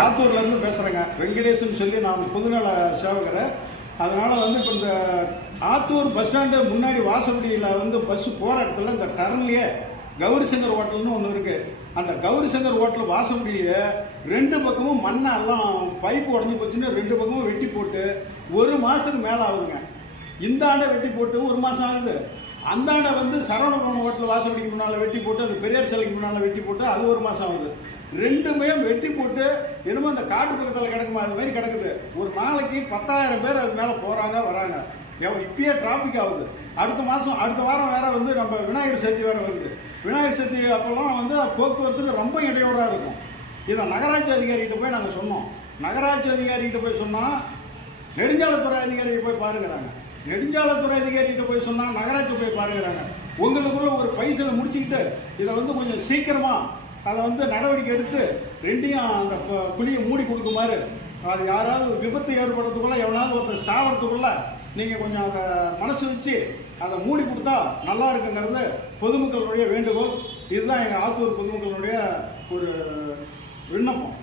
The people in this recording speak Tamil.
ஆத்தூர்லேருந்து பேசுகிறேங்க. வெங்கடேசன் சொல்லி நான் பொதுநல சேவகர். அதனால் வந்து இப்போ இந்த ஆத்தூர் பஸ் ஸ்டாண்டு முன்னாடி வாசப்படியில் பஸ்ஸு போகிற இடத்துல இந்த டர்ன்லேயே கௌரி சங்கர் ஹோட்டல்னு ஒன்று இருக்குது. அந்த கௌரி சங்கர் ஹோட்டல் வாசப்படியிலே 2 பக்கமும் மண்ணெல்லாம் பைப்பு உடஞ்சி போச்சுன்னு 2 பக்கமும் வெட்டி போட்டு 1 மாதத்துக்கு மேலே ஆகுதுங்க. இந்த ஆண்டை வெட்டி போட்டு 1 மாதம் ஆகுது. அந்த ஆண்டை சரவணபவன் ஹோட்டல் வாசப்படிக்கு முன்னால் வெட்டி போட்டு அது பெரியார் சிலைக்கு முன்னால் வெட்டி போட்டு அது 1 மாதம் ஆகுது. 2மே வெட்டி போட்டு என்னமோ அந்த காட்டு பக்கத்தில் கிடக்குமா அது மாதிரி கிடக்குது. ஒரு நாளைக்கு 10,000 பேர் அது மேலே போகிறாங்க வராங்க. இப்பயே டிராஃபிக் ஆகுது. அடுத்த வாரம் வேற நம்ம விநாயகர் சதுர்த்தி வேற வருது. விநாயகர் சதுர்த்தி அப்போல்லாம் போக்குவரத்துக்கு ரொம்ப இடையூறாக இருக்கும். இதை நகராட்சி அதிகாரிகிட்ட போய் நாங்கள் சொன்னோம். நகராட்சி அதிகாரிகிட்ட போய் சொன்னால் நெடுஞ்சாலைத்துறை அதிகாரிகிட்ட போய் பாருங்கிறாங்க. நெடுஞ்சாலைத்துறை அதிகாரிகிட்ட போய் சொன்னால் நகராட்சி போய் பாருங்கிறாங்க. உங்களுக்குள்ள ஒரு பைசலை முடிச்சுக்கிட்டு இதை கொஞ்சம் சீக்கிரமாக அதை நடவடிக்கை எடுத்து 2யும் அந்த குழியை மூடி கொடுக்குமாறு, அது யாராவது விபத்து ஏற்படுறதுக்குள்ள எவனாவது ஒருத்தர் சாவறதுக்குள்ள நீங்கள் கொஞ்சம் அதை மனசு வச்சு அதை மூடி கொடுத்தா நல்லா இருக்குங்கிறது பொதுமக்களுடைய வேண்டுகோள். இதுதான் எங்கள் ஆத்தூர் பொதுமக்களுடைய ஒரு விண்ணப்பம்.